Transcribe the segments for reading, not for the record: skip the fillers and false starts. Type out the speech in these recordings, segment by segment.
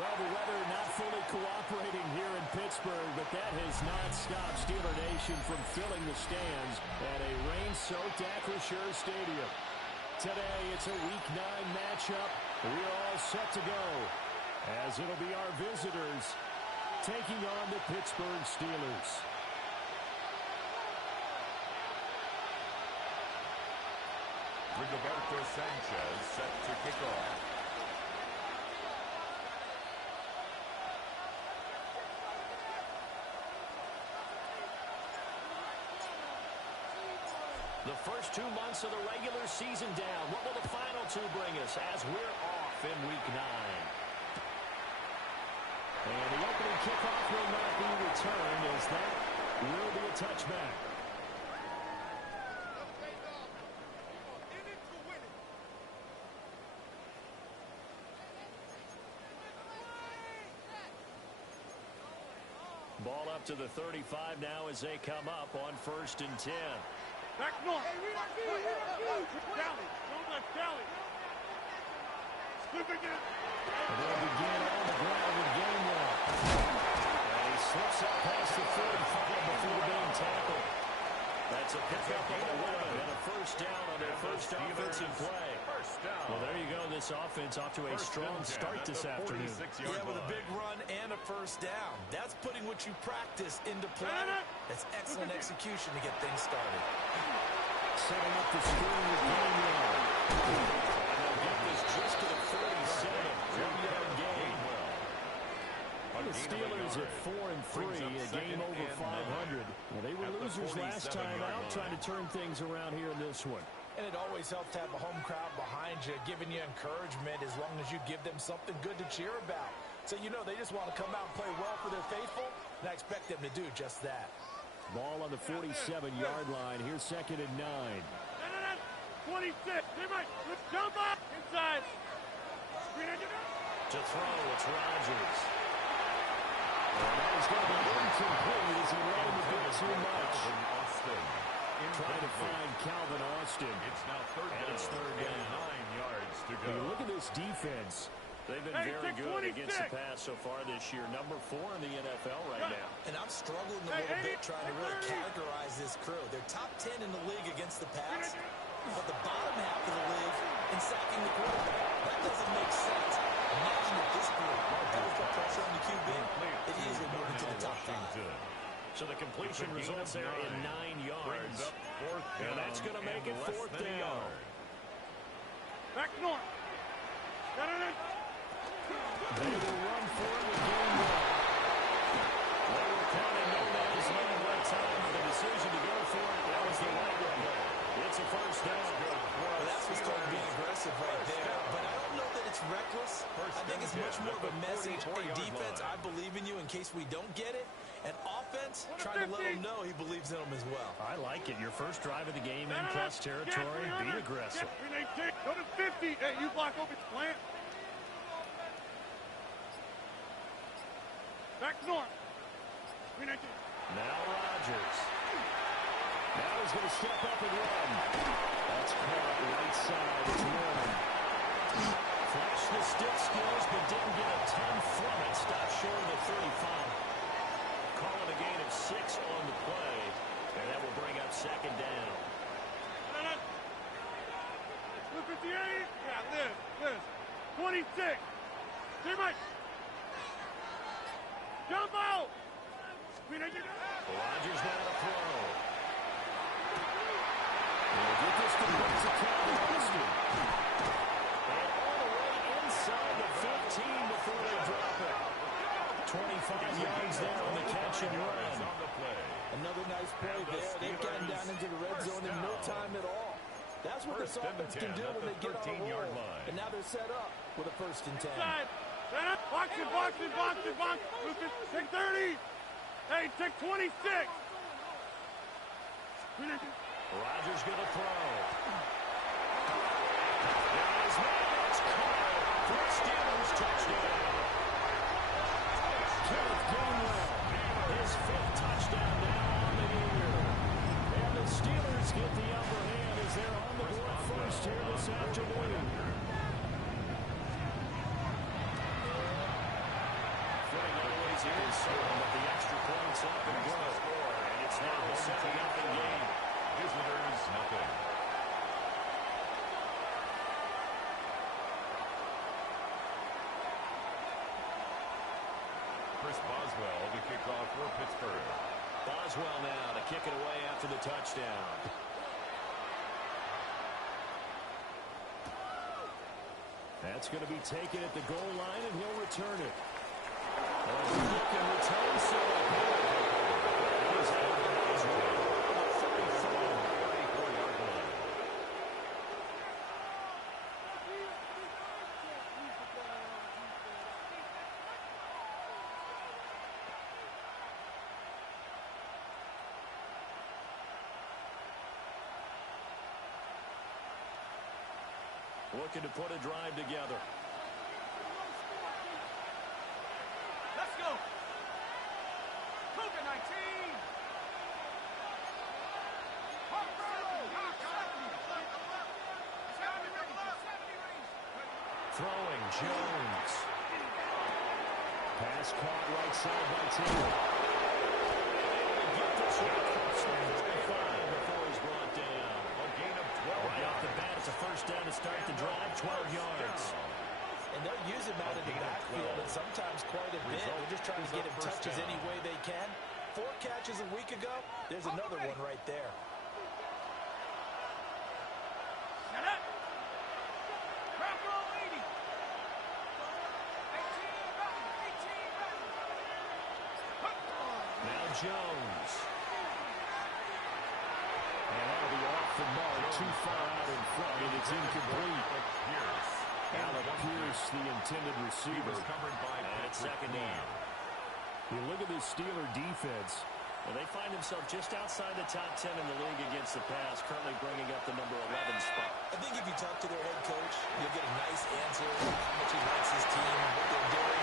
Well, the weather not fully cooperating here in Pittsburgh, but that has not stopped Steeler Nation from filling the stands at a rain-soaked Acrisure Stadium. Today, it's a Week 9 matchup. We're all set to go, as it'll be our visitors taking on the Pittsburgh Steelers. Rigoberto Sanchez set to kick off. The first 2 months of the regular season down. What will the final 2 bring us as we're off in Week 9? And the opening kickoff will not be returned, as that will be a touchback. Ball up to the 35 now as they come up on 1st and 10. Back north. Tally. Don't let Tally. Slip again. And they'll begin on the ground with Gainwell. And he slips up past the 45 before being tackled. That's a pickup of 11 and a first down on their first offensive play. Well, there you go. This offense off to a strong start this afternoon. Yeah, with a big run and a first down. That's putting what you practice into play. That's excellent execution to get things started. Setting up the screen with Gainwell. And they'll get this just to the 37. 1-yard gain. The Steelers at 4-3, a game over 500. Well, they were losers last time out, trying to turn things around here in this one. And it always helps to have a home crowd behind you, giving you encouragement as long as you give them something good to cheer about. So you know they just want to come out and play well for their faithful, and I expect them to do just that. Ball on the 47-yard line. Here's 2nd and 9. 26. Jump up. Inside. To throw, it's Rodgers. And that is going to be incomplete as he let him do too much. Trying to find Calvin Austin. It's now third down. 9 yards to go. You look at this defense. They've been very good against the pass so far this year. Number 4 in the NFL right now. And I'm struggling a little bit trying to really categorize this crew. They're top 10 in the league against the pass, but the bottom half of the league in sacking the quarterback. That doesn't make sense. Imagine if this group does put pressure on the QB, it easily move into the top 5. So the completion results there in 9 yards. And that's going to make it 4th down. Back north. They will run for it with Gainwell. They were counting no man's land at that time with the decision to go for it. That was the right one. It's a first down. Well, that's what's starting to be aggressive right there. But I don't know that it's reckless. I think it's much more of a message. Hey, defense, I believe in you in case we don't get it. And offense, trying to let him know he believes in him as well. I like it. Your first drive of the game in plus territory. Be aggressive. Go to 50. Hey, you block over his plant. Back north. Now Rodgers. Now he's going to step up and run. That's caught right side. It's Warren. Flashed the stick skills, but didn't get a ton from it. Stopped short of the 35. Calling a gain of 6 on the play. And that will bring up 2nd down. 58. Yeah, this. 26. Jump out. Rodgers now to throw. They'll get this to Calvin Austin. And all the way inside the 15 before they drop it. 25 yards there on the catch and run. Another nice play there. They've gotten down into the red zone in no time at all. That's what this offense can do when they get on a roll. And now they're set up with a 1st and 10. Box it. Lucas, take 30. Hey, take 26. Rodgers going to throw. There is It's caught for a Steelers touchdown. Kenneth Gainwell, his 5th touchdown now on the year. And the Steelers get the upper hand as they're on the board first here this afternoon. this up and go. And it's now a 7-0 game. Visitors, nothing. Chris Boswell to kick off for Pittsburgh. Boswell now to kick it away after the touchdown. That's going to be taken at the goal line, and he'll return it. He can return, so he's out as well. 34-yard line. Looking to put a drive together. Let's go. Cougar 19. Throwing, Jones. Pass caught right side by Taylor. Get this one across the 35 before he's brought down. A gain of 12 Right off the bat, it's a first down to start the drive, 12 yards. And they'll use him out in the backfield, and sometimes quite a bit. They're just trying to get him touches any way they can. 4 catches a week ago. There's another one right there. Shut up. Crap roll 80. 18 Now Jones. And that'll be off the mark, too far out in front, and it's incomplete. Alec Pierce, the intended receiver. Covered by and it's second down. You look at this Steeler defense, and they find themselves just outside the top 10 in the league against the pass, currently bringing up the number 11 spot. I think if you talk to their head coach, you'll get a nice answer on how much he likes his team and what they're doing.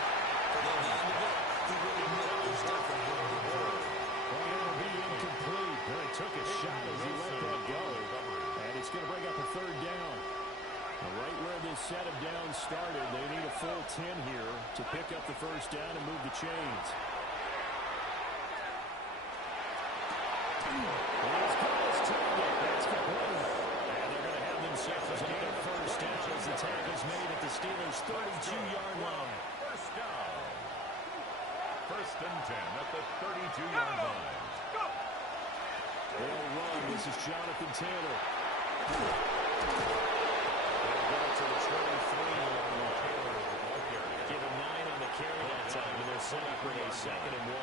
But at the end of it, he really admitted there's definitely room to improve. Well, it'll be incomplete. Well, he took a shot as he let that go. And it's going to bring up a third down. Right where this set of downs started, they need a full 10 here to pick up the first down and move the chains. That's complete. And they're going to have themselves another first down as the tackle's made at the Steelers' 32-yard line. First down. First and 10 at the 32-yard line. They'll run. This is Jonathan Taylor. To the 23. Give him 9 on the carry that time, and they'll set up for a 2nd and 1.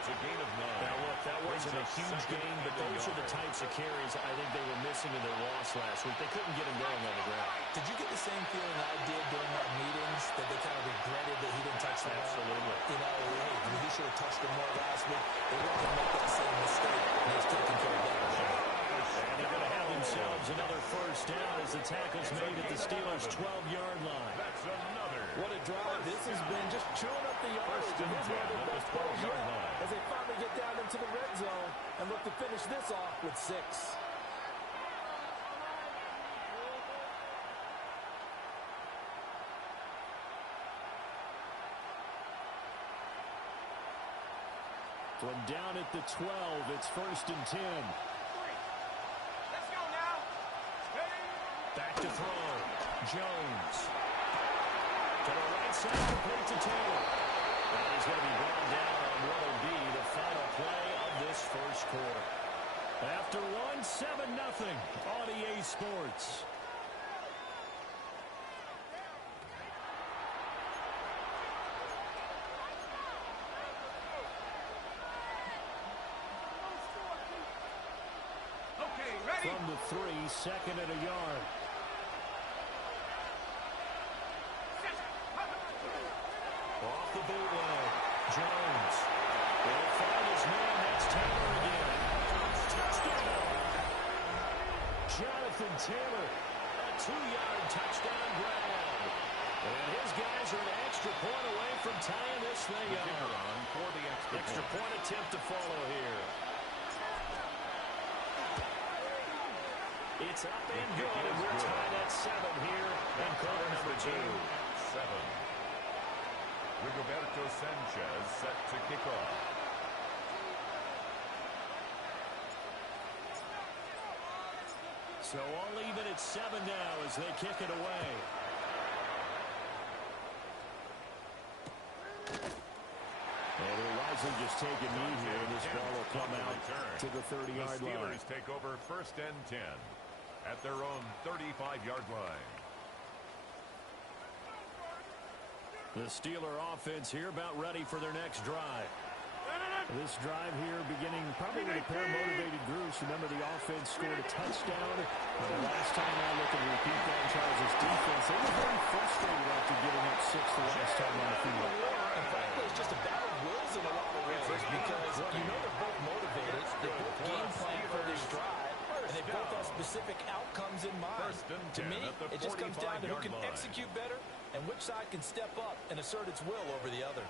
It's a gain of 9. Now, look, that wasn't a huge gain, but those are the types of carries I think they were missing in their loss last week. They couldn't get him going on the ground. Did you get the same feeling I did during our meetings, that they kind of regretted that he didn't touch the ball? Absolutely. You know, hey, he should have touched him more last week. They weren't going to make that same mistake, and he's taking care of that. And they're going to have themselves another first down as the tackle's made at the Steelers' 12-yard line. That's another. What a drive this has been, just chewing up the yardage. And here's one of their best plays yet as they finally get down into the red zone and look to finish this off with 6. From down at the 12, it's first and 10. Let's go now. Back to throw. Jones. To the right side, complete to Taylor. And he's going to be brought down on what will be the final play of this first quarter. After 7-0 on EA Sports. Okay, ready? From the 3, 2nd and a yard. Off the bootleg. Jones. Will find his man. That's Taylor again. Touchdown. Jonathan Taylor. A 2-yard touchdown grab. And his guys are an extra point away from tying this thing up. For the Extra point attempt to follow here. It's up and good, and we're tied at 7 here in quarter number 2. 7. Rigoberto Sanchez set to kick off. So all even at 7 now as they kick it away. And they're wisely just taking knee here, and this ball will come out to the 30-yard line. The Steelers take over 1st and 10 at their own 35-yard line. The Steeler offense here about ready for their next drive. This drive here beginning probably with a pair of motivated groups. Remember, the offense scored a touchdown. The last time I looked at repeat that Charles' defense, they were very frustrated after giving up 6 the last time on the field. And frankly, it's just a battle of wills in a lot of ways because you know they're both motivated. They both game plan for this drive, and they both have specific outcomes in mind. To me, it just comes down to who can execute better and which side can step up and assert its will over the other.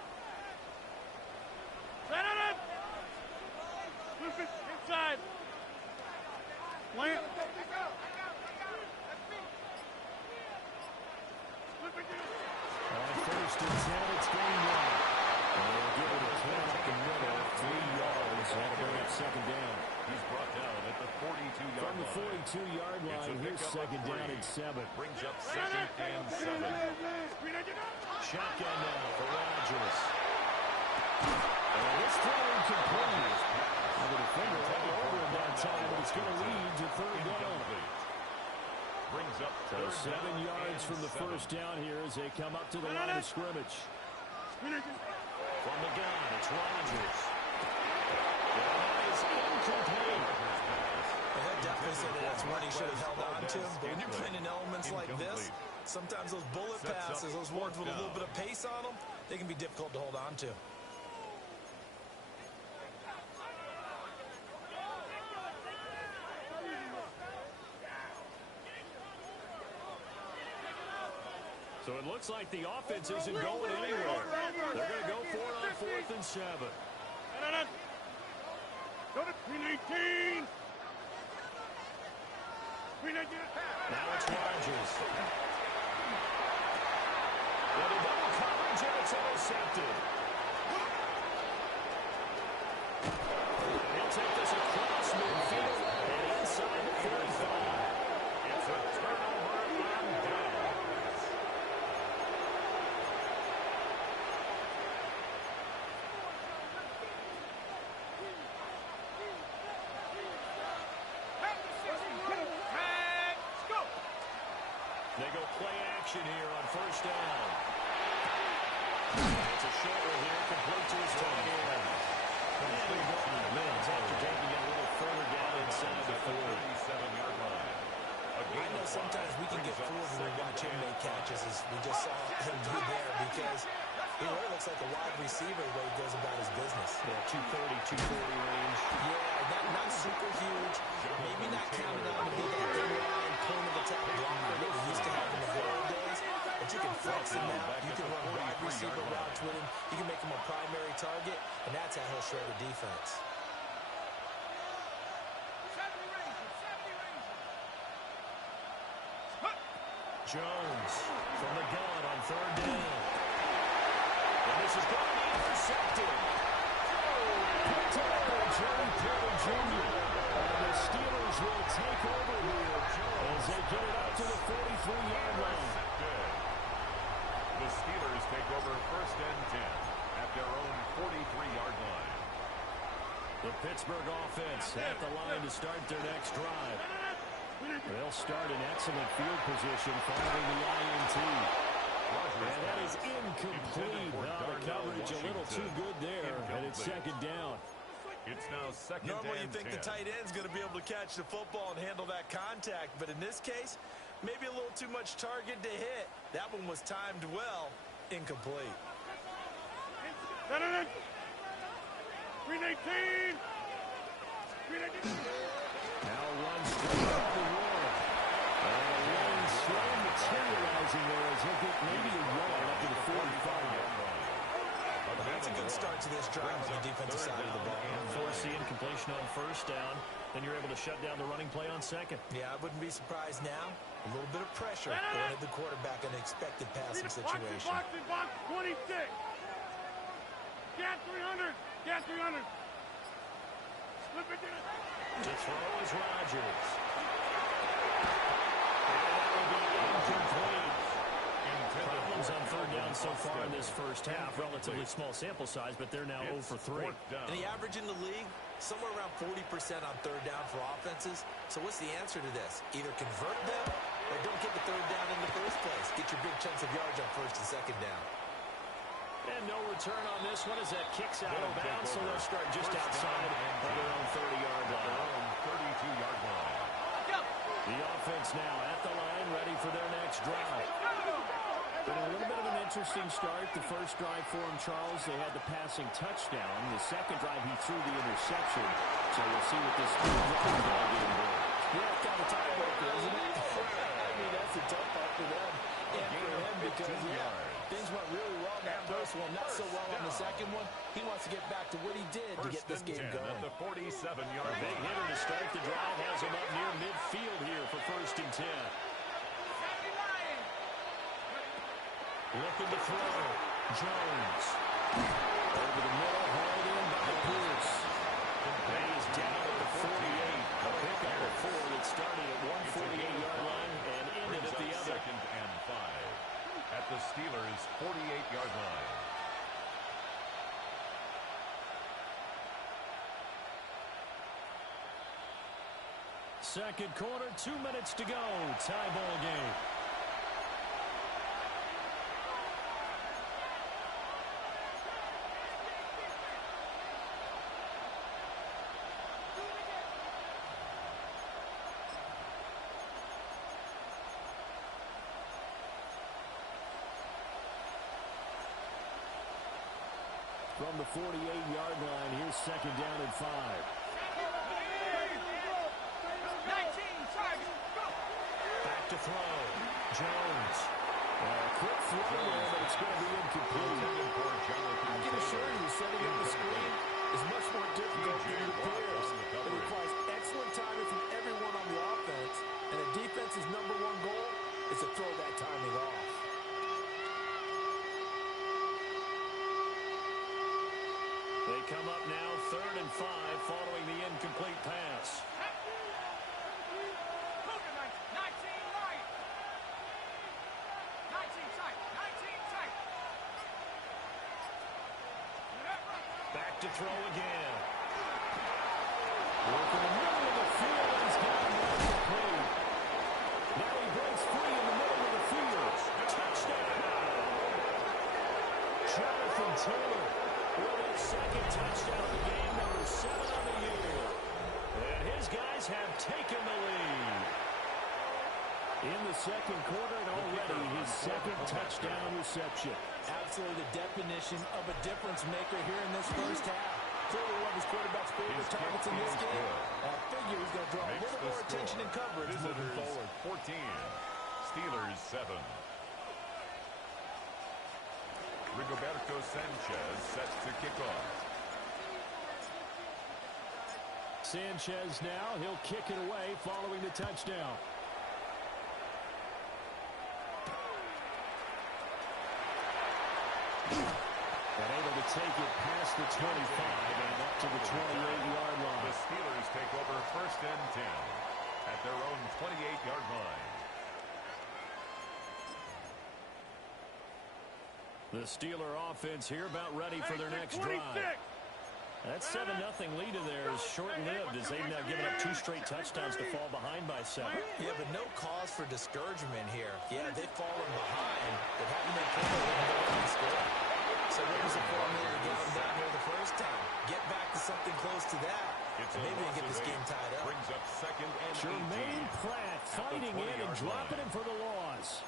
Inside. Plant. On 1st and 10, it's game 1. And they'll give it a play up the middle, 3 yards. That'll bring up 2nd down. He's brought down at the 42-yard line. From the 42-yard line, here's 2nd down and 7. Brings up 2nd and 7. Shotgun now for Rodgers. And this throw incomplete. The defender all over him that time, but it's going to lead to 3rd down. Brings up So 7 yards from the 1st down here as they come up to the line of scrimmage. From the gun, it's Rodgers. That is incomplete. And that definitely said that that's one he should have held on to. But when you're playing in elements like this, sometimes those bullet passes, those ones with a little bit of pace on them, they can be difficult to hold on to. So it looks like the offense isn't going anywhere. They're going to go for it on 4th and 7. Go to 18. Now it's Rodgers. Well, the double coverage, and it's intercepted. He'll take this across midfield and inside the 35. It's a turnover on downs. They go play action here on 1st down. It's a short one here, complete to his tight end. Minutes after taking it a little further down inside the 37-yard line. I know sometimes we can get fooled when we watch him make catches, as we just saw him do there, because he really looks like a wide receiver the way he goes about his business. Yeah, 230, 240 range. Yeah, not super huge. Maybe not counted on to be that in-line point of attack blocker that we used to have in the good old days. But you can flex him out. You can run wide receiver routes with him. You can make him a primary target, and that's how he'll shred a defense. Jones from the gun on 3rd down. And this is going to be intercepted. Picked up by Jerry Porter Jr. And the Steelers will take over here as they get it up to the 43-yard line. The Steelers take over 1st and 10 at their own 43-yard line. The Pittsburgh offense at the line to start their next drive. They'll start in excellent field position following the INT. And that is incomplete. The coverage a little too good there, and it's 2nd down. It's now 2nd and 10. Normally you think the tight end's going to be able to catch the football and handle that contact, but in this case, maybe a little too much target to hit. That one was timed well. Incomplete. Green 18. Now runs straight up the wall. And a long slow materializing there as he'll get maybe a yard up to the 45. That's a good start to this drive on the defensive side of the ball. Force the incompletion on 1st down. Then you're able to shut down the running play on 2nd. Yeah, I wouldn't be surprised now. A little bit of pressure going at the quarterback in an expected passing situation. Box 26. Gas 300. Gas 300. To throw is Rodgers. downs on third down so far in this first half. Relatively small sample size, but they're now 0 for 3. And the average in the league, somewhere around 40% on third down for offenses. So what's the answer to this? Either convert them or don't get the third down in the first place. Get your big chunks of yards on first and second down. And no return on this one as that kicks out of bounds, so they'll start just outside of their own 30-yard line. 32-yard line. The offense now at the line, ready for their next drive. Been a little bit of an interesting start. The first drive for him, Charles, they had the passing touchdown. The second drive, he threw the interception. So we'll see what this running ball game brings. Yeah, it's kind of a tiebreaker, isn't it? I mean, that's a tough part for them and for him because, things went really well in that first one, not so well on the second one. He wants to get back to what he did to get this game going. At the 47-yard Big hitter to start the drive has him up near midfield here for first and 10. Looking to throw. Jones. Over the middle, hauled in by Pierce. And he's down at the 48. A pickup of 4 that started at 148-yard line and ended at the other. Second and 5 at the Steelers' 48-yard line. Second quarter, 2 minutes to go. Tie ball game. From the 48-yard line, here's second down and 5. Back to throw. Jones. Quick throw there, but it's going to be incomplete. I can assure you, setting up the screen is much more difficult than it appears. It requires excellent timing from everyone on the offense, and the defense's #1 goal is to throw that timing off. They come up now, 3rd and 5, following the incomplete pass. Back to throw again. Work in the middle of the field, he's got him incomplete. Now he breaks free in the middle of the field. Touchdown! Jonathan Taylor with his second touchdown of the game, number 7 on the year. And his guys have taken the lead. In the second quarter, and already his second touchdown reception. Absolutely the definition of a difference maker here in this first half. Clearly one of his quarterback's favorite targets in this game. I figure he's going to draw a little more attention and coverage moving forward. 14, Steelers 7. Rigoberto Sanchez set to kick off. Sanchez now, he'll kick it away following the touchdown. And able to take it past the 25 and up to the 28-yard line. The Steelers take over first and 10 at their own 28-yard line. The Steeler offense here about ready for their next drive. That 7-0 lead of theirs short-lived as they've now given up 2 straight touchdowns to fall behind by 7. Yeah, but no cause for discouragement here. Yeah, they've fallen behind, but haven't been playing and score. So what was the formula to get them down here the first time? Get back to something close to that. And maybe they get this game tied up. Brings up second and 18. Jermaine Pratt fighting in and dropping him for the loss.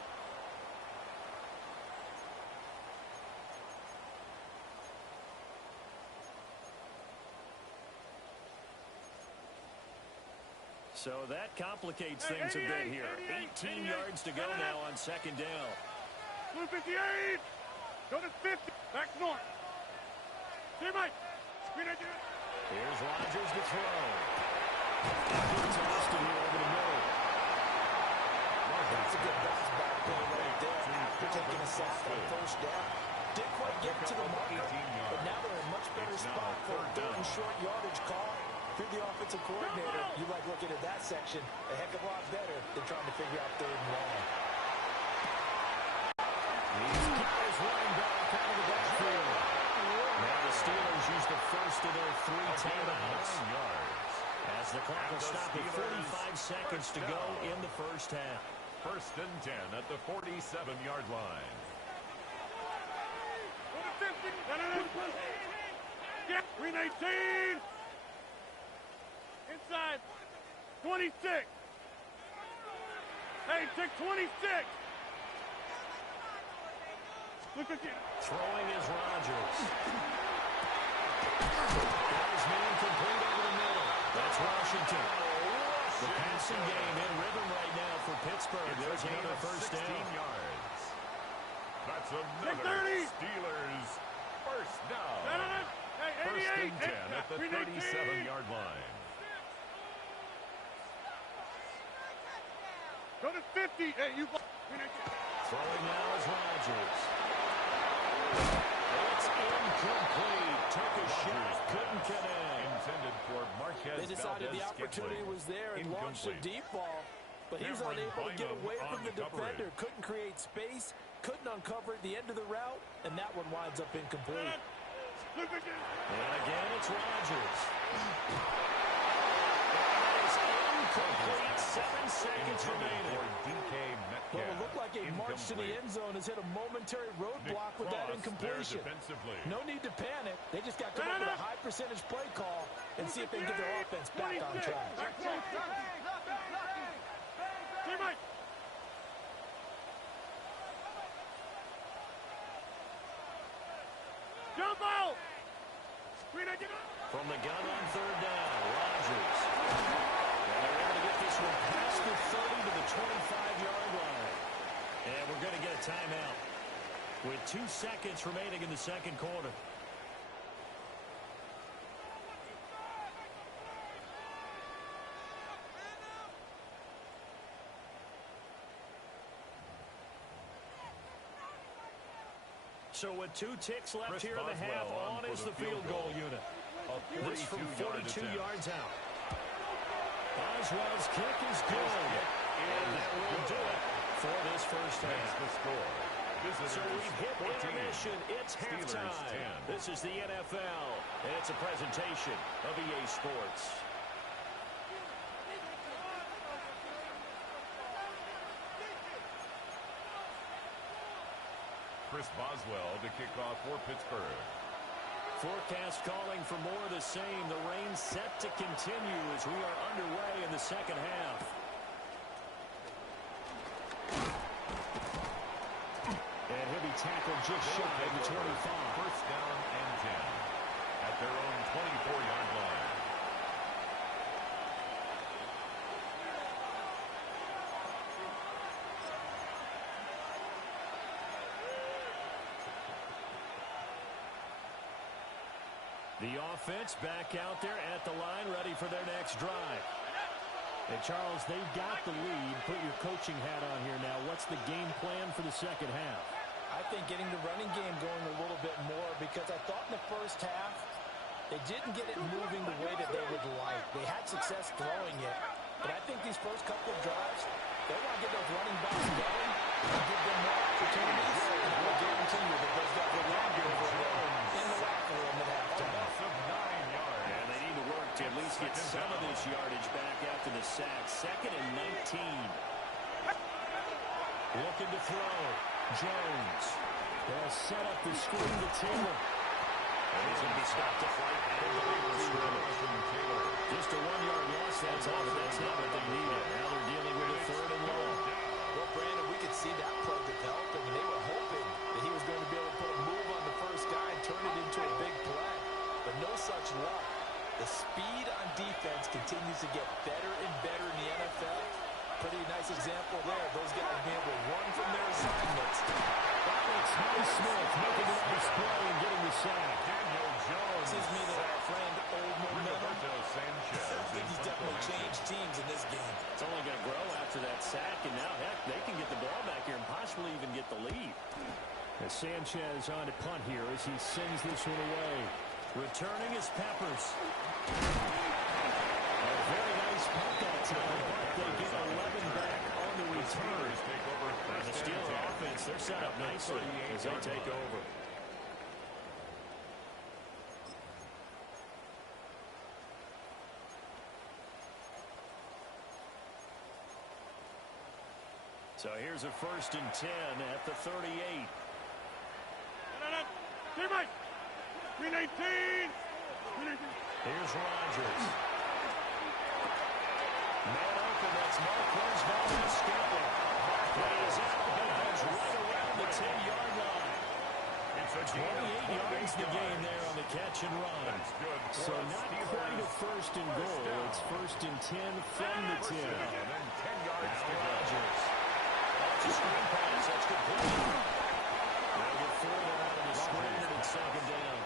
So that complicates things a bit here. 18 yards to go now on second down. Blue 58! Go to 50! Back north! Here, Mike! Screen it, Here's Rodgers to throw. Tossed it here over the middle. That's a good bounce back play right there after taking a sack on first down. Didn't quite get to the marker, but now they're in a much better spot for a 3rd and short yardage call. If you're the offensive coordinator, you like looking at that section a heck of a lot better than trying to figure out 3rd and long. He's got his running back out of the backfield. Now the Steelers use the first of their 3 timeouts. As the clock will stop at 45 seconds to go in the first half. 1st and 10 at the 47-yard line. Green 18. Inside. 26. Hey, take 26. Look at you. Throwing is Rodgers. Got his man complete over the middle. That's Washington. The passing game in rhythm right now for Pittsburgh. There's another first down. Yards. That's another Steelers first down. Hey, 1st and 10 at the 37-yard line. Go to 50. Hey, you. Throwing now is Rodgers. It's incomplete. Took a shot, couldn't connect. Intended for Marquez. They decided the opportunity was there and launched a deep ball, but he was unable to get away from the defender. Couldn't create space, couldn't uncover the end of the route, and that one winds up incomplete. And again, it's Rodgers. Incomplete. 7 seconds remaining. Well, it looked like a march to the end zone has hit a momentary roadblock with that incompletion. No need to panic. They just got to come up with a high percentage play call and see if they can get their offense back on track. Jump out! From the gun on 3rd down, Rodgers. And they're able to get this one past the 30 to the 25-yard line. And we're going to get a timeout with 2 seconds remaining in the second quarter. So with 2 ticks left here in the half, on is the field goal unit. This from 42 yards out. Oswald's kick is good. And that will do it for this first half. So we've hit intermission. It's halftime. This is the NFL, and it's a presentation of EA Sports. Chris Boswell to kick off for Pittsburgh. Forecast calling for more of the same. The rain set to continue as we are underway in the second half. And he'll be tackled just shy of the 25. First down and 10 at their own 24-yard line. The offense back out there at the line, ready for their next drive. And Charles, they've got the lead. Put your coaching hat on here now. What's the game plan for the second half? I think getting the running game going a little bit more, because I thought in the first half they didn't get it moving the way that they would like. They had success throwing it, but I think these first couple of drives, they want to get those running backs going and give them more opportunities. And I will guarantee you that those guys will run good for them in the locker room at halftime. And they need to work to at least get some of this yardage back after the sack. 2nd and 19. Looking to throw. Jones. They'll set up the screen to Taylor. And he's going to be stopped up right at the line of scrimmage. Just a 1-yard loss, that's all, but that's not what they needed. Now they're dealing with a 3rd and long. Well, Brandon, we could see that play develop. I mean, they were hoping that he was going to be able to put a move on the first guy and turn it into a big play. But no such luck. The speed on defense continues to get better and better in the NFL. Pretty nice example there. Those guys being able to run from their assignments. Smith making a nice play and getting the sack. Daniel Jones. Seems to me that our friend Old Momentum, Sanchez. I think he's definitely changed teams in this game. It's only going to grow after that sack, and now, heck, they can get the ball back here and possibly even get the lead. As Sanchez on to punt here as he sends this one away. Returning is Peppers. A very nice punt that time, but they get 11 back on the return. And the Steelers offense, they're set up nicely as they take over. So here's a 1st and 10 at the 38. Teammate! 319! Here's Rodgers. Man open, that's Marquez Valdez-Scantling. Plays out of bounds right around the 10-yard line. It's a 28 yards the game there on the catch and run. So not quite a 1st and goal. It's 1st and 10 from the 10. Now Rodgers. That's a screen pass. That's complete. They'll get further out of the screen and it's 2nd down.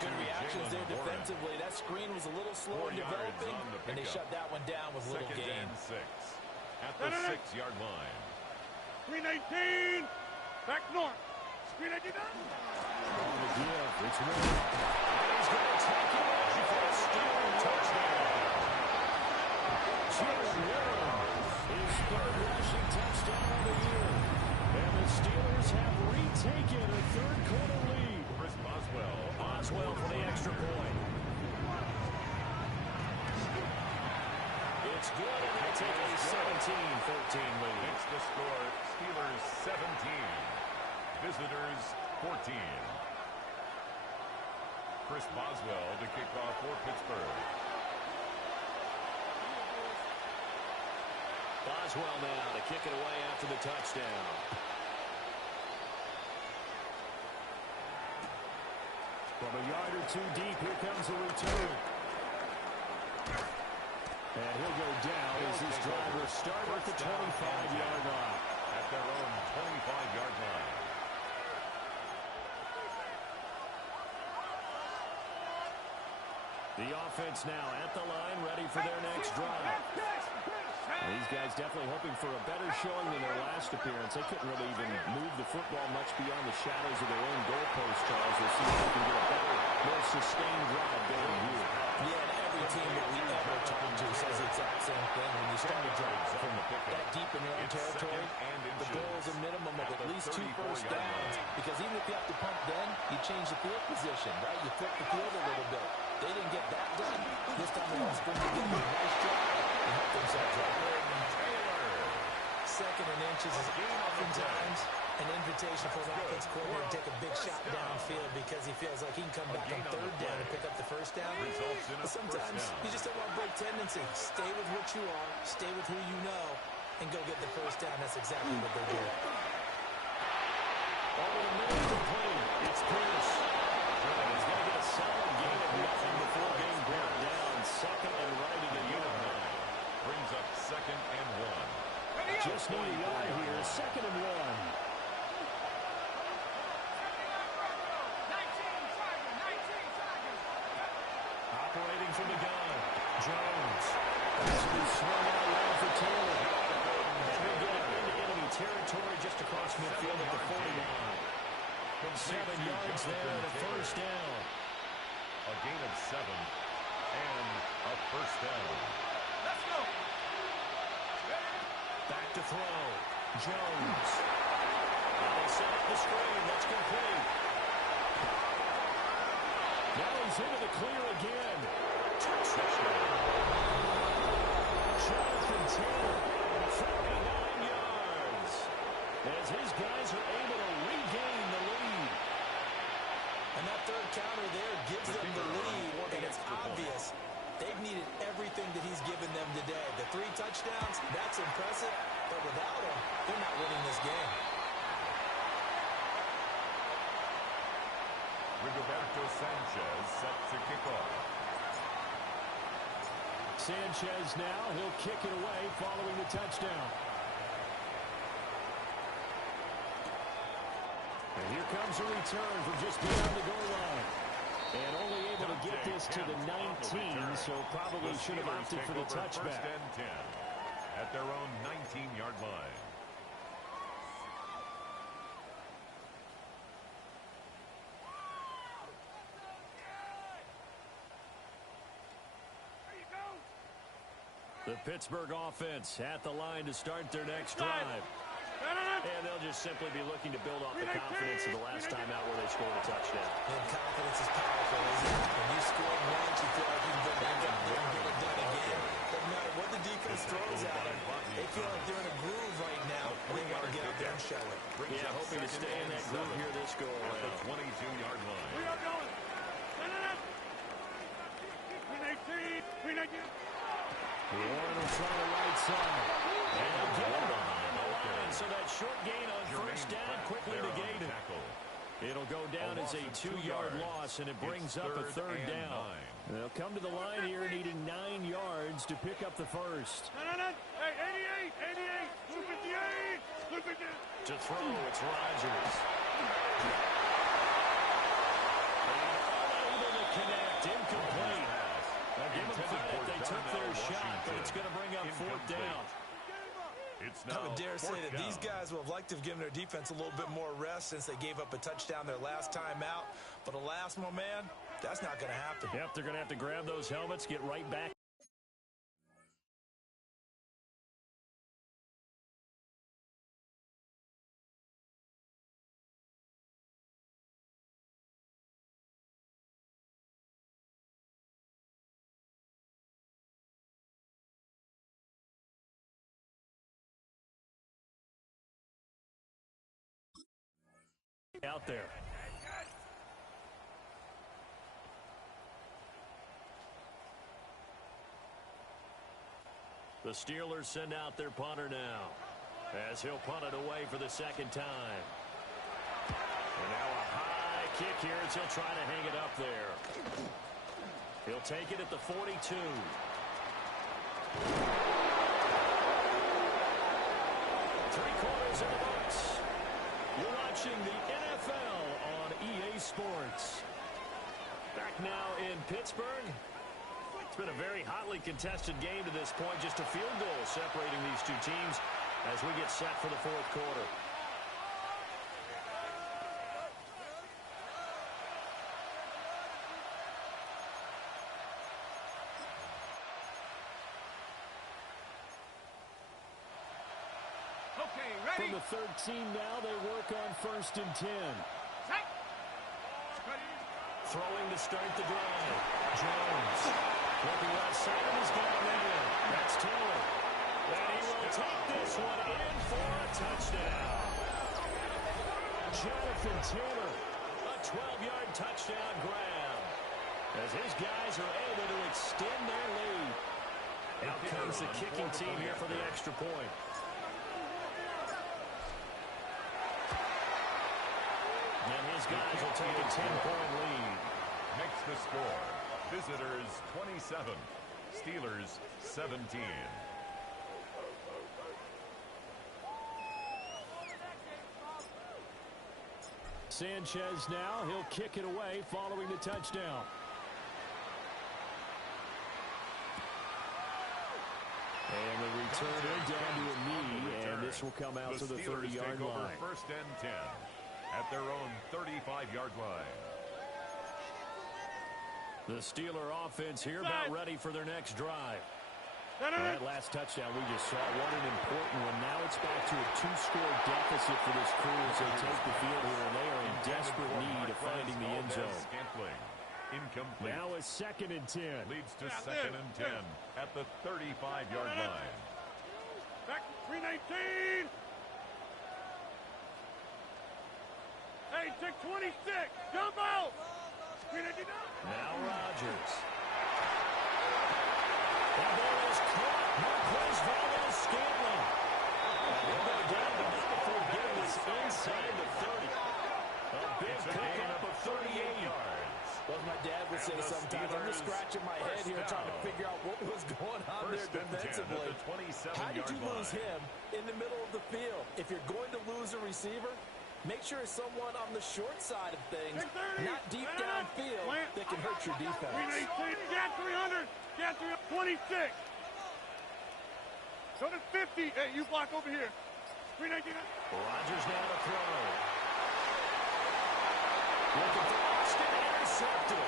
Good reactions there defensively. That screen was a little slow in developing, and they shut that one down with little gain. 6 at the 6-yard line. 319! Back north. 319 down. On the give. It's Warren. He's going to take it away for a Steeler touchdown. Jalen Warren, his 3rd rushing touchdown of the year. And the Steelers have retaken a 3rd-quarter lead. Chris Boswell for the extra point. It's good, and they take a 17-14 lead. It's the score. Steelers 17. Visitors 14. Chris Boswell to kick off for Pittsburgh. Boswell now to kick it away after the touchdown. From a yard or 2 deep, here comes the return. And he'll go down as his driver starts at the 25-yard line. At their own 25-yard line. The offense now at the line, ready for their next drive. These guys definitely hoping for a better showing than their last appearance. They couldn't really even move the football much beyond the shadows of their own goalpost, Charles. We'll see if they can get a better, more sustained drive going here. Yeah, and every team that we ever talk to says the exact same thing. When you start a drive from that deep in your own territory, the goal is a minimum of at least 2 first downs. Because even if you have to punt then, you change the field position, right? You flip the field a little bit. They didn't get that done. This time they want to give them a nice job and help themselves out. 2nd and inches is oftentimes an invitation for an offense coordinator to take a big shot downfield because he feels like he can come back on 3rd down and pick up the 1st down. But sometimes you just don't want to break tendency. Stay with what you are, stay with who you know, and go get the 1st down. That's exactly what they did. Over the middle of the play, it's Pierce. He's going to get a solid gain of nothing before being brought down. 2nd and right at the yard line. Brings up 2nd and 1. Just need a yard here. 2nd and 1. Operating from the gun. Jones. This will be swung out around for Taylor. And he'll get it into enemy territory just across midfield at the 49. 7 yards there and a 1st down. A gain of 7 and a 1st down. Let's go! Back to throw. Jones. Now they set up the screen. That's complete. Now he's into the clear again. Touchdown. Jonathan Taylor, 49 yards. As his guys are able to regain the lead. And that 3rd counter there gives them the lead, and it's obvious. They've needed everything that he's given them today. The 3 touchdowns, that's impressive, but without him, they're not winning this game. Rigoberto Sanchez set to kick off. Sanchez now, he'll kick it away following the touchdown. And here comes a return from just beyond the goal line. And only able to get this to the 19, so probably should have opted for the touchback. 1st and 10 at their own 19-yard line. The Pittsburgh offense at the line to start their next drive. And they'll just simply be looking to build off the confidence of the last time out where they scored a touchdown. And confidence is powerful, isn't it? When you score once, you feel like you can go back out there and get it done again. Doesn't matter what the defense throws at them. They feel like they're in a groove right now. They got to get out there and show it. Yeah, hoping to stay in that groove here this go around. The 22-yard line. We are going. Warren will try the right side. And they'll get him behind the line. So that short gain on first down quickly negated. It'll go down as a 2-yard loss, and it brings up a third down. They'll come to the line here needing 9 yards to pick up the first. Hey, 88, 258. To throw, it's Rodgers. Unable to connect, incomplete. Now give them credit, they took their shot, but it's going to bring up fourth down. I would dare say that these guys would have liked to have given their defense a little bit more rest since they gave up a touchdown their last time out. But alas, my man, that's not going to happen. Yep, they're going to have to grab those helmets, get right back. Out there. The Steelers send out their punter now as he'll punt it away for the second time. And now a high kick here as he'll try to hang it up there. He'll take it at the 42. Three-quarters in the books. You're watching the NFL on EA Sports. Back now in Pittsburgh. It's been a very hotly contested game to this point. Just a field goal separating these two teams as we get set for the fourth quarter. Okay, ready? From the 13 now, they work on 1st and 10. Set. Throwing to start the drive. Jones. Looking right side, and he's got a man. That's Taylor. And he will take this one in for a touchdown. Jonathan Taylor, a 12-yard touchdown grab. As his guys are able to extend their lead. Out comes the kicking team here for the extra point. And his guys will take a 10-point lead. Makes the score. Visitors 27. Steelers 17. Sanchez now. He'll kick it away following the touchdown. And the return down to a knee, and this will come out to the 30-yard line. 1st and 10 at their own 35-yard line. The Steeler offense here about ready for their next drive. That last touchdown we just saw, what an important one. Now it's back to a 2-score deficit for this crew as they take the field here, and they are in desperate need of finding the end zone. Incomplete. Now a 2nd and 10. Leads to 2nd and 10 at the 35-yard line. Back to 319. Hey, take 26. Jump out. 319. Now Rodgers. That ball is caught. Marquez Valdes-Scantling. He'll go down to not before getting this inside the 30. A big pickup of 38 yards. Well, my dad would say sometimes, I'm just scratching my head here trying to figure out what was going on there defensively. How did you lose him in the middle of the field? If you're going to lose a receiver, make sure it's someone on the short side of things, not deep downfield, that can hurt your defense. 319. Get 300. Get 26. Go to 50. Hey, you block over here. 319. Rodgers now to throw. Looking for Austin, intercepted.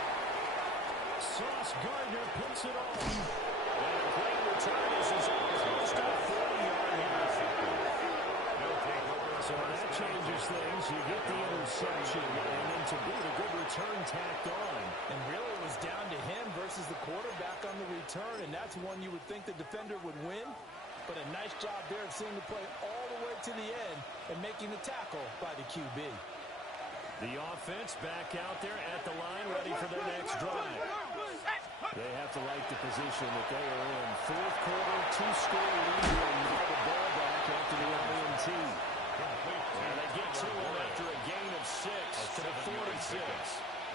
Sauce Gardner picks it off. And a great return as he's almost to a 40-yard line. They'll take changes things. You get the interception, and then to boot, a good return tacked on. And really it was down to him versus the quarterback on the return, and that's one you would think the defender would win. But a nice job there of seeing the play all the way to the end and making the tackle by the QB. The offense back out there at the line, ready for their next drive. They have to like the position that they are in. Fourth quarter, two-score lead here, and now the ball back after the INT. And they get to him after a gain of 6 to the 46.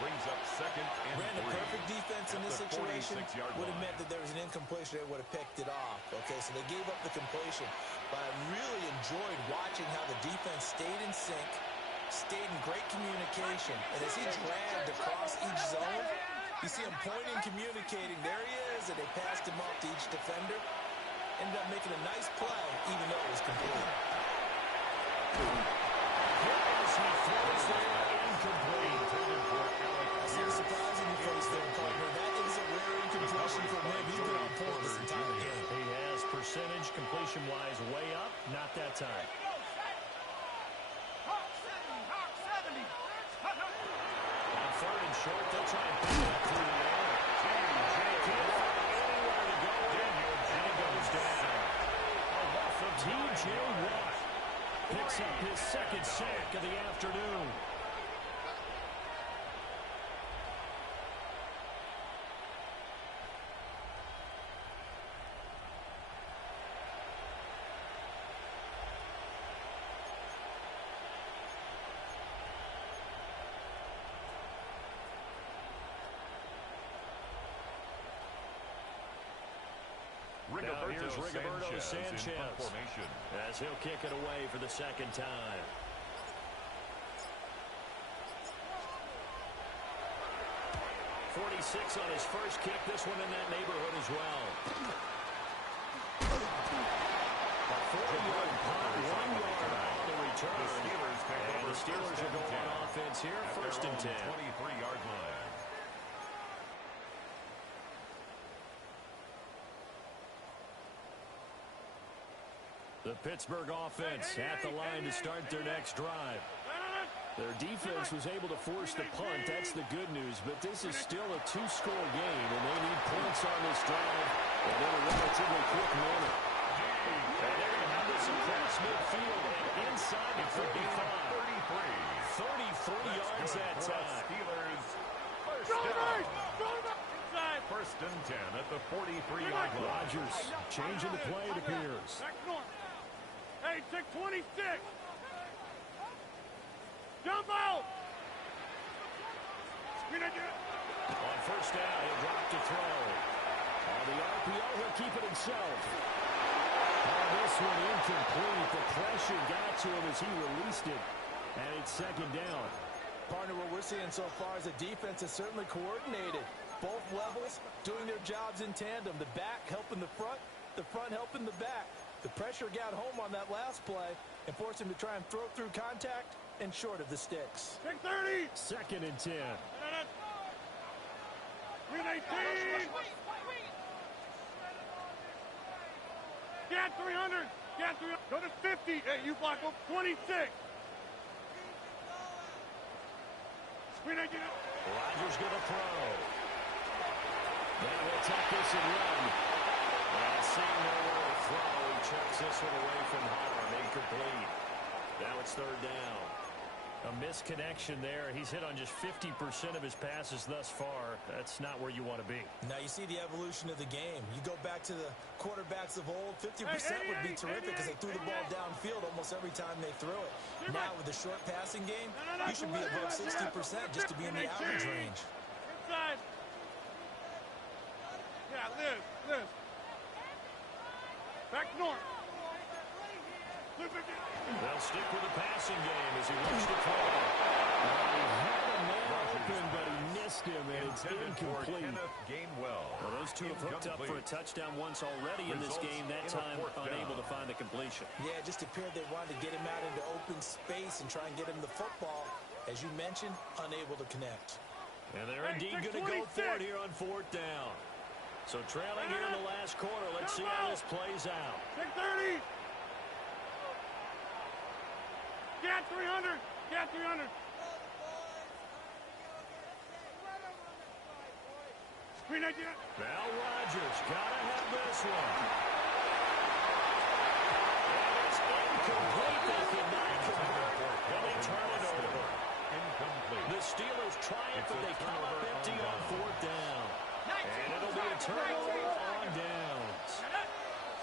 Brings up second and Ran a 3. perfect defense in this situation. Would have meant that there was an incompletion. They would have picked it off. Okay, so they gave up the completion. But I really enjoyed watching how the defense stayed in sync, stayed in great communication. And as he dragged across each zone, you see him pointing, communicating. There he is, and they passed him off to each defender. Ended up making a nice play, even though it was complete. As he throws there, incomplete. I see the surprise in your face there, partner. That is a rare incompletion from him. He's been on point this entire game. He has percentage completion-wise way up. Not that time. On third and short, they'll try and pick that through the air. Can't find anywhere to go in, and it goes down. T.J. Watt picks up his second sack of the afternoon. Now here's Rigoberto Sanchez as he'll kick it away for the second time. .46 on his first kick. This one in that neighborhood as well. A 4-yard punt, 1 yard on the return. And the Steelers are going on offense here, first and 10. 23-yard line. The Pittsburgh offense at the line to start their next drive. Their defense was able to force the punt. That's the good news. But this is still a two-score game, and they need points on this drive and in a relatively quick manner. And they're going to have this across midfield and inside the 35. 33 yards that time. Steelers first down. First and 10 at the 43-yard line. Rodgers changing the play, it appears. Hey, take 26. Jump out. On first down, he'll drop to throw. On the RPO, he'll keep it himself. This one incomplete. The pressure got to him as he released it. And it's second down. Partner, what we're seeing so far is the defense is certainly coordinated. Both levels doing their jobs in tandem. The back helping the front helping the back. The pressure got home on that last play and forced him to try and throw through contact and short of the sticks. Take 30. Second and 10. Win 18. Get 300. Get 300. Go to 50. Hey, you block up 26. Rodgers going to throw. Now he'll take this and run. And seeing nowhere to throw, he chucks this one away from harm. Incomplete. Now it's third down. A misconnection there. He's hit on just 50% of his passes thus far. That's not where you want to be. Now you see the evolution of the game. You go back to the quarterbacks of old, 50% would be terrific because they threw the ball downfield almost every time they threw it. Now with the short passing game, you should be above 60% just to be in the average range. Inside. Yeah, live. Back north. They'll stick with the passing game as he looks to throw. He had a man open, but he missed him, and it's incomplete. Well, those two have hooked up for a touchdown once already in this game. That time unable to find the completion. Yeah, it just appeared they wanted to get him out into open space and try and get him the football. As you mentioned, unable to connect. And they're indeed going to go for it here on fourth down. So trailing here in the last quarter. Let's see how this plays out. Take 30. Get 300. Get 300. Screen idea. Now Rodgers gotta have this one. And it's incomplete. They cannot convert. And they turn it over. Incomplete. The Steelers triumph, but they come up empty on fourth down. And it'll be a turnover on downs.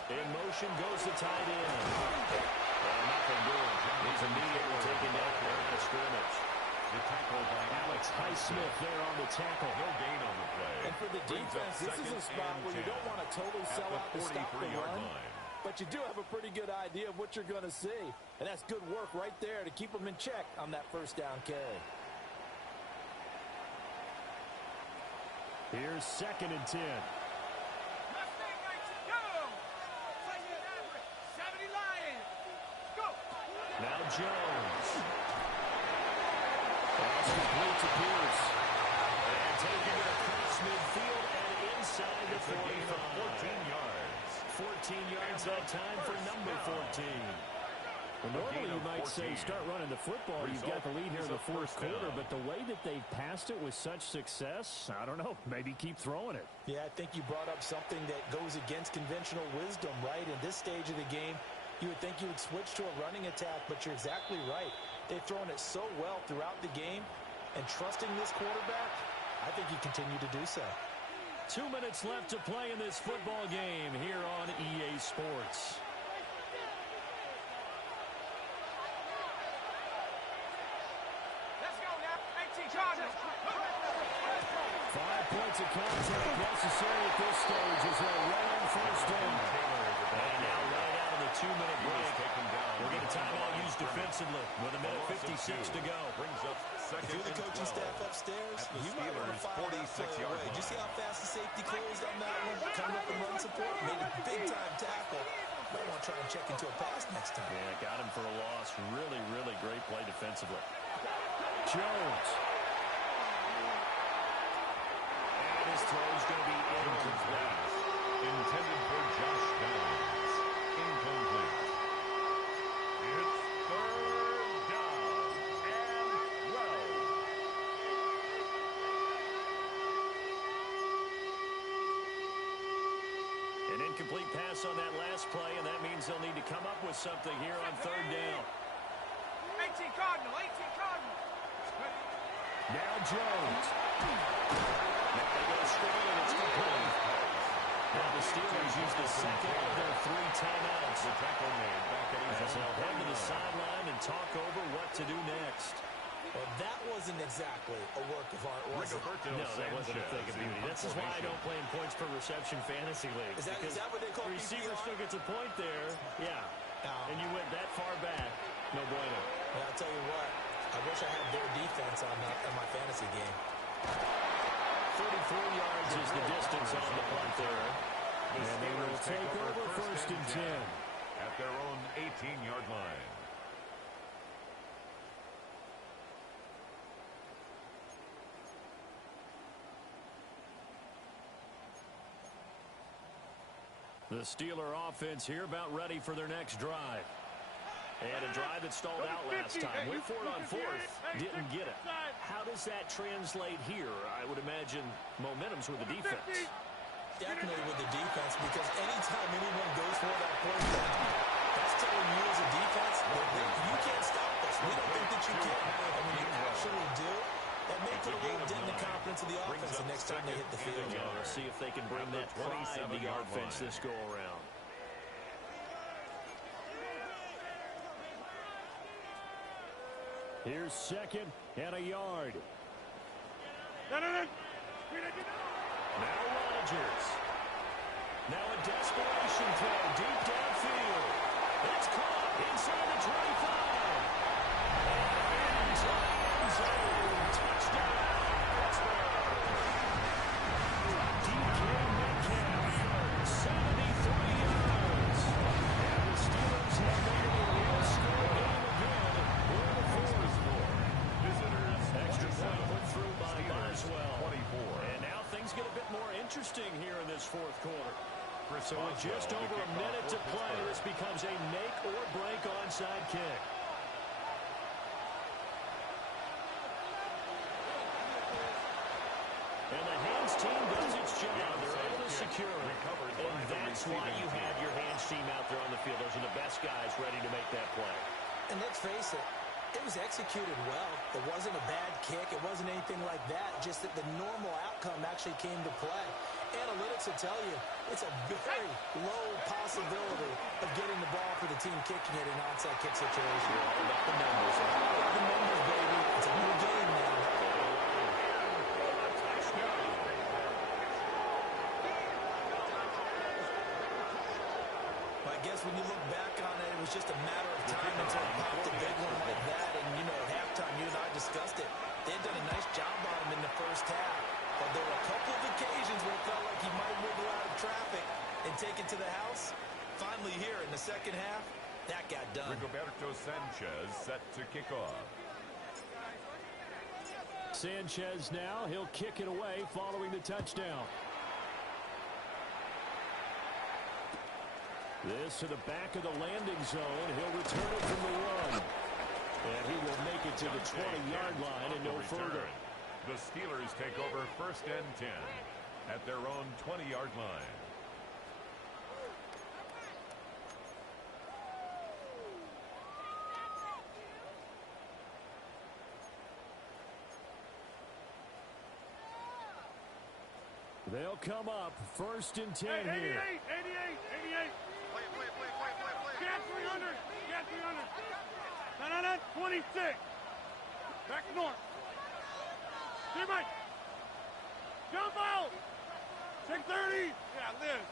In motion goes the tight end. Well, nothing doing. He's immediately taken down the line of scrimmage. The tackle by Alex Highsmith there on the tackle. No gain on the play. And for the defense, this is a spot where you don't want to totally sell out to stop the run. But you do have a pretty good idea of what you're going to see. And that's good work right there to keep them in check on that first down carry. Here's 2nd and 10. Now Jones. Pass complete to Pierce. And taking it across midfield and inside the 45. 14 yards. 14 yards that time for number 14. Well, normally you might say start running the football. You've got the lead here in the fourth quarter, but the way that they've passed it with such success, I don't know, maybe keep throwing it. Yeah, I think you brought up something that goes against conventional wisdom, right? In this stage of the game, you would think you would switch to a running attack, but you're exactly right. They've thrown it so well throughout the game, and trusting this quarterback, I think you continue to do so. 2 minutes left to play in this football game here on EA Sports. Let's go now. 18 Cardinals. 5 points of contact necessary at this stage as they'll run on first down. And now right out of the 2-minute break, we'll get a timeout used defensively with 1:56 to go. Brings up If you're the coaching staff upstairs, you might want to fire that play away. Did you see how fast the safety closed on that one? Coming up and run support, made a big-time tackle. Might want to try and check into a pass next time. Yeah, got him for a loss. Really, really great play defensively. Jones. And his throw's going to be incomplete. intended for Josh Downs. Incomplete. It's 3rd down and 12. An incomplete pass on that last play, and that means they'll need to come up with something here on 3rd down. 18 Cardinal. 18 Cardinal. Now Jones. Now they go straight, and it's complete. Now the Steelers use the second of their 3 timeouts. The tackle made back at his As own they'll head to the 40 yard. sideline and talk over what to do next. Well, that wasn't exactly a work of art, was it? Rigoberto No, that wasn't a thing of Sanchez beauty. in This is why I formation. don't play in points per reception fantasy leagues. Is that because what they call the receiver PPR? still gets a point there. Yeah. No. And you went that far back. No bueno. Yeah, I'll tell you what. I wish I had their defense on my fantasy game. 34 yards is the distance on the punt there. The And they will Steelers take over first and 10. at their own 18-yard line. The Steeler offense here about ready for their next drive. And a drive that stalled out last time. Went for it on 4th. Didn't get it. How does that translate here? I would imagine momentum's with the defense. Definitely with the defense, because anytime anyone goes for that play, that's telling you as a defense that you can't stop us. We don't think that you can. And when you actually do, that may put a little dent in the confidence of the offense the next time they hit the field. Yeah, we'll see if they can bring that pride to the offense this go around. Here's 2nd and a yard. No. Now Rodgers. Now a desperation throw deep downfield. It's caught inside the 25. And into the end zone. Touchdown, Pittsburgh. DK Metcalf, 73 yards. And the Steelers have made it a real score game again. We're in the 4th. Visitors Extra point put through by Steelers Boswell. 24. And now things get a bit more interesting here in this 4th quarter. Chris So with just Boswell, over the a kickoff minute for to play, Pittsburgh. this becomes a make-or-break onside kick. why you have your hands team out there on the field. Those are the best guys ready to make that play. And let's face it, it was executed well. It wasn't a bad kick. It wasn't anything like that. Just that the normal outcome actually came to play. Analytics will tell you it's a very low possibility of getting the ball for the team kicking it in an onside kick situation. All about the numbers. All about the numbers, baby. It's a new game now. I guess when you look back on it, it was just a matter of time until it popped a big one like that. And, you know, at halftime, you and I discussed it. They had done a nice job on him in the first half. But there were a couple of occasions where it felt like he might wiggle out of traffic and take it to the house. Finally here in the second half, that got done. Rigoberto Sanchez set to kick off. Sanchez now, he'll kick it away following the touchdown. This to the back of the landing zone. He'll return it from the 1. And he will make it to the 20-yard line and no further. The Steelers take over 1st and 10 at their own 20-yard line. They'll come up 1st and 10 hey, 88, here. 88. Get 300. Get 300. No, 26. Back north. See, Mike. Jump out. 630. Yeah, Liz.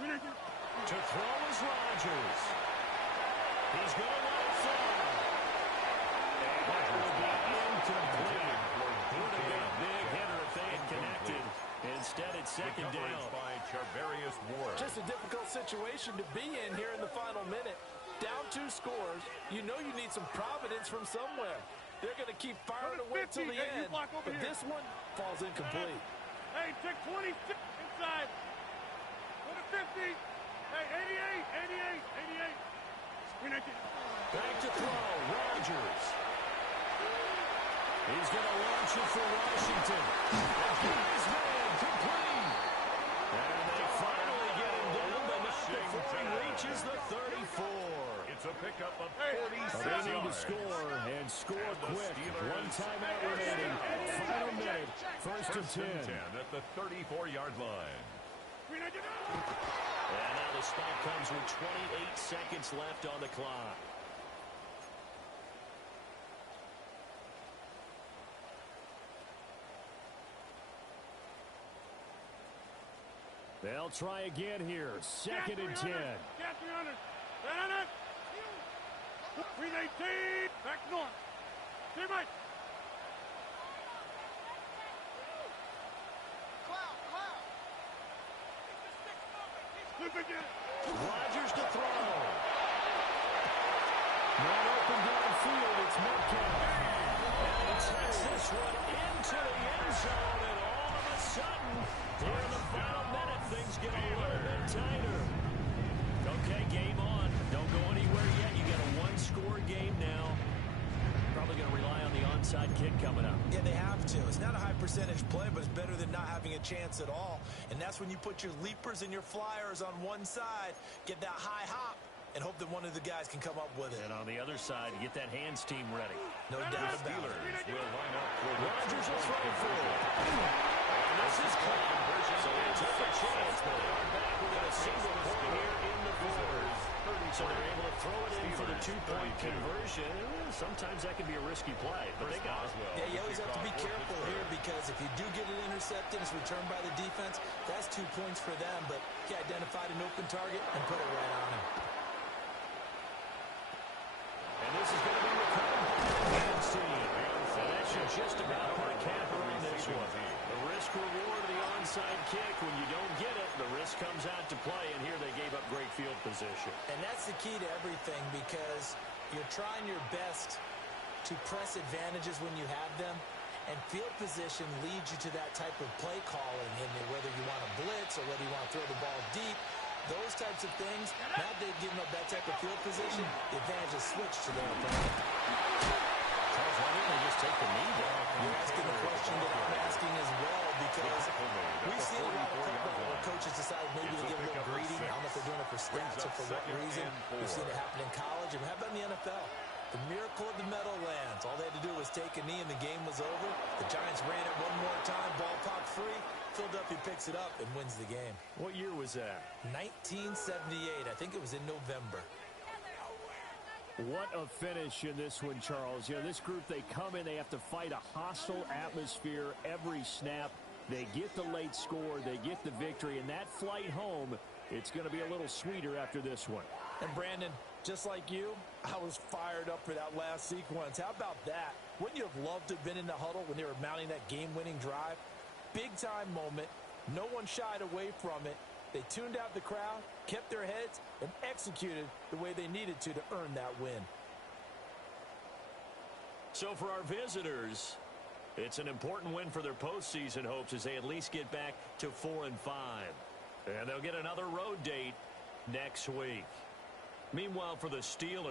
To throw is Rodgers. He's going to let it fly. And that will be incomplete. Would have been a big hitter if they had connected. Instead, it's second down. By Charvarius Ward. Just a difficult situation to be in here in the final minute. Down 2 scores. You know you need some providence from somewhere. They're going to keep firing away till the end. But this one falls incomplete. Hey, check 26 inside. Go to 50. Hey, 88. Back to throw. Rodgers. He's going to launch it for Washington. He's made complete. And they finally get him down, but not before he reaches the 34. It's a pickup of 46 They need to yards. score and score And the quick. Steelers 1 timeout remaining. Final minute. 1st and 10. At the 34-yard line. And now the stop comes with 28 seconds left on the clock. They'll try again here. 2nd and 10. Get 300. 318. Back north. See, Mike. Rodgers to throw. Not open downfield. It's Metcalf. And he takes this one into the end zone. And all of a sudden, here in the final minute, things get a little bit tighter. Okay, game on. Don't go anywhere yet. You got a 1-score game now. Probably going to rely on the onside kick coming up. Yeah, they have to. It's not a high percentage play, but it's better than not having a chance at all. And that's when you put your leapers and your flyers on one side, get that high hop, and hope that one of the guys can come up with it. And on the other side, get that hands team ready. No doubt about it. Steelers will line up for Rodgers will throw for it. And this is caught. So they took a chance, but they are back within a single point here in the fourth. So they're able to throw it in for the 2-point conversion. Sometimes that can be a risky play, but they got it. Yeah, you always have to be careful here because if you do get it intercepted, it's returned by the defense, that's 2 points for them, but he identified an open target and put it right on him. And this is going to be recovered by the defense team. And that should just about put a capper on this one. The risk-reward of the onside kick, when you don't get it, the risk comes out to play, and here they gave up great field position. And that's the key to everything because you're trying your best to press advantages when you have them, and field position leads you to that type of play calling, and whether you want to blitz or whether you want to throw the ball deep, those types of things, now they've given up that type of field position, the advantage is switched to their opponent. Charles Why didn't they just take the knee there? You're asking the question that I'm asking as well, because we've seen a lot of football where coaches decide maybe to get a little greedy. I don't know if they're doing it for stats or for what reason. We've seen it happen in college, and how about in the NFL? The miracle of the Meadowlands. All they had to do was take a knee, and the game was over. The Giants ran it one more time. Ball popped free. Philadelphia picks it up and wins the game. What year was that? 1978. I think it was in November. What a finish in this one, Charles. You know, this group, they come in, they have to fight a hostile atmosphere every snap. They get the late score, they get the victory, and that flight home, it's going to be a little sweeter after this one. And Brandon, just like you, I was fired up for that last sequence. How about that? Wouldn't you have loved to have been in the huddle when they were mounting that game-winning drive? Big-time moment. No one shied away from it. They tuned out the crowd, kept their heads, and executed the way they needed to earn that win. So for our visitors, it's an important win for their postseason hopes as they at least get back to 4-5. And they'll get another road date next week. Meanwhile, for the Steelers,